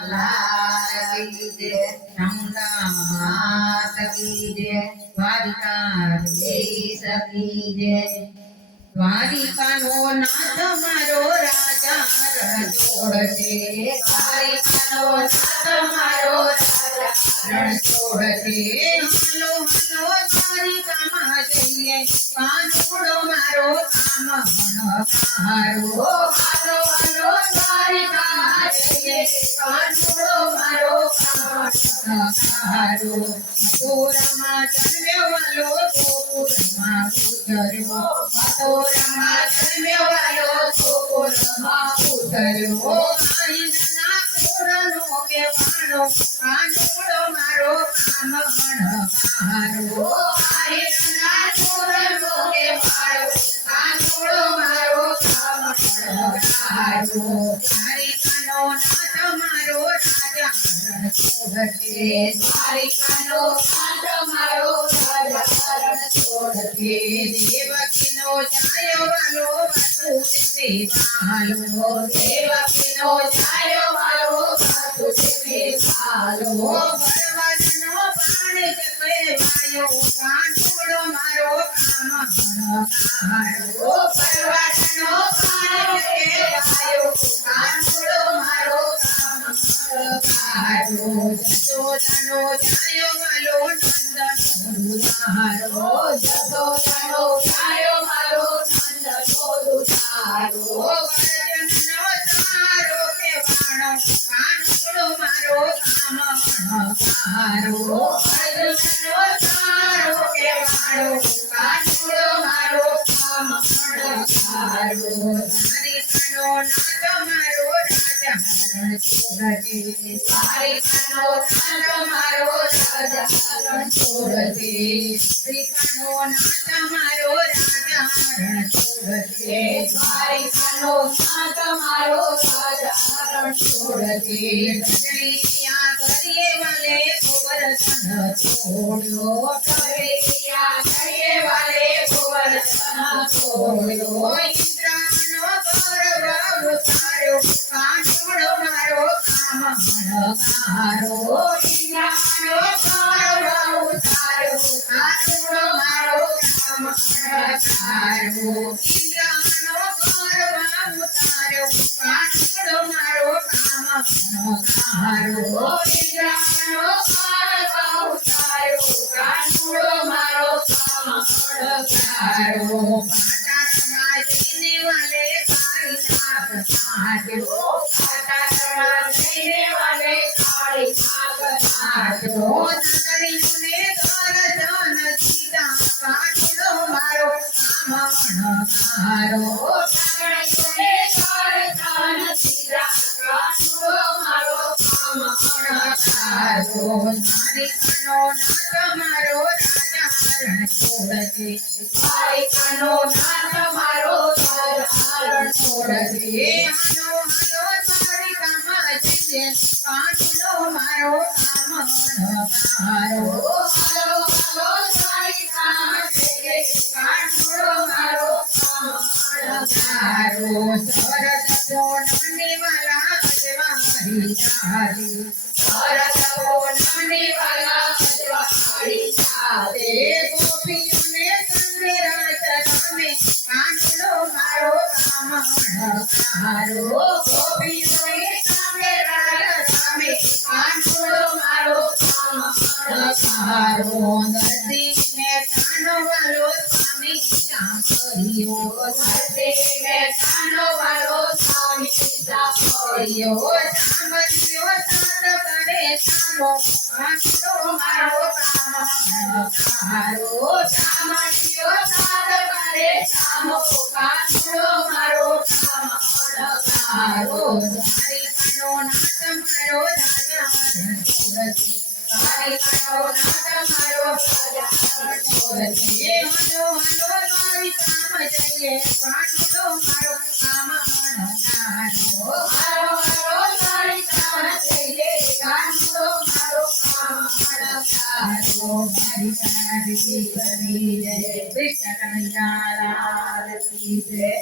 लाल की जय चामुंडा माता की जय द्वारिकाधीश की जय द्वारिकानो नाथ मारो राजा रण छोड़ दे द्वारिकानो नाथ मारो राजा रण छोड़ दे हलो हलो द्वारिकाમાં જઈએ કાનુડો મારો કામ હણકારો હલો હલો દ્વારિકામાં જઈએ કાનુડો મારો કામ હણકારો મથુરામાં જન્મ્યો વાલો ગોકુળમાં ઉતર્યો મથુરામાં જન્મ્યો વાલો ગોકુળમાં ઉતર્યો આઈના કુળનો કેવાણો કાનુડો મારો કામ હણકારો આઈના કુળનો કેવાણો કાનુડો મારો કામ હણકારો દ્વારિકાનો નાથ મારો રાજા રણ છોડશે દ્વારિકાનો નાથ મારો રાજા રણ છોડશે દેવકીનો છાયો વાલો વાસુદેવ વાલો દેવકીનો છાયો વાલો વાસુદેવ વાલો ભરવાડનો બાણ કહેવાયો કાનુડો મારો કામ હણકારો ભરવાડનો બાણ કહેવાયો કાનુડો મારો કામ હણકારો જશોદાનો છાયો વાલો નંદનો દુલારો જશોદાનો છાયો વાલો નંદનો દુલારો વર્જનનો તારો કેવાણો કાનુડો મારો કામ હણકારો વર્જનનો તારો કેવાણો કાનુડો મારો કામ હણકારો દ્વારિકાનો નાથ મારો રાજા રણ છોડશે દ્વારિકાનો નાથ મારો રાજા રણ છોડશે દ્વારિકાનો નાથ મારો રાજા રણ છોડશે દ્વારિકાનો નાથ મારો રાજા રણ છોડશે કજળિયા કરીએ વાલે ગોવર્ધન છોડ્યો કજળિયા કરીએ વાલે ગોવર્ધન છોડ્યો ઇન્દ્રનો ગૌરવ ઉતાર્યો કાનુડો મારો કામ હણકારો ઇન્દ્રનો ગૌરવ ઉતાર્યો કાનુડો મારો કામ હણકારો ઇન્દ્રનો ગૌરવ ઉતાર્યો કાનુડો મારો કામ હણકારો ઇન્દ્રનો ગૌરવ ઉતાર્યો કાનુડો મારો કામ હણકારો પાતાળમાં જઈને વાલે કાળીનાગ કાઢ્યો પાતાળમાં જઈને વાલે કાળીનાગ કાઢ્યો નગરીઓને ગરજન સીધા કાનુડો મારો કામ હણકારો નગરીઓને ગરજન સીધા કાનુડો મારો કામ હણકારો દ્વારિકાનો નાથ મારો રાજા રણ છોડશે દ્વારિકાનો નાથ મારો રાજા રણ છોડશે હાલો હાલો દ્વારિકામાં જઈએ કાનુડો મારો કામ હણકારો હાલો હાલો દ્વારિકામાં જઈએ કાનુડો મારો કામ હણકારો શરદ પૂનમની વાલા અજવાળી ચાલી શરદ પૂનમની વાલા અજવાળી ચાલે ગોપીઓને સંગે રાત રમે કાનુડો મારો કામ હણકારો ગોપીઓને સંગે રાત રમે કાનુડો મારો કામ હણકારો નરસિંહને કાનો વાલો સ્વામી સાંભળ્યો નરસિંહને કાનો વાલો સ્વામી સાંભળ્યો સાંભળ્યો સાત કરે સામો કાનુડો મારો કામ હણકારો સાંભળ્યો સાત કરે સામો કાનુડો મારો કામ હણકારો દ્વારિકાનો નાથ મારો રાજા રણ છોડશે દ્વારિકાનો નાથ મારો રાજા રણ છોડશે હલો હલો દ્વારિકામાં જઈએ કાનુડો મારો કામ હણકારો હાલો હાલો દ્વારિકામાં જઈએ કાનુડો મારો કામ હણકારો દ્વારિકાધીશ કરી જય કૃષ્ણ કનૈયા લાલ કી જય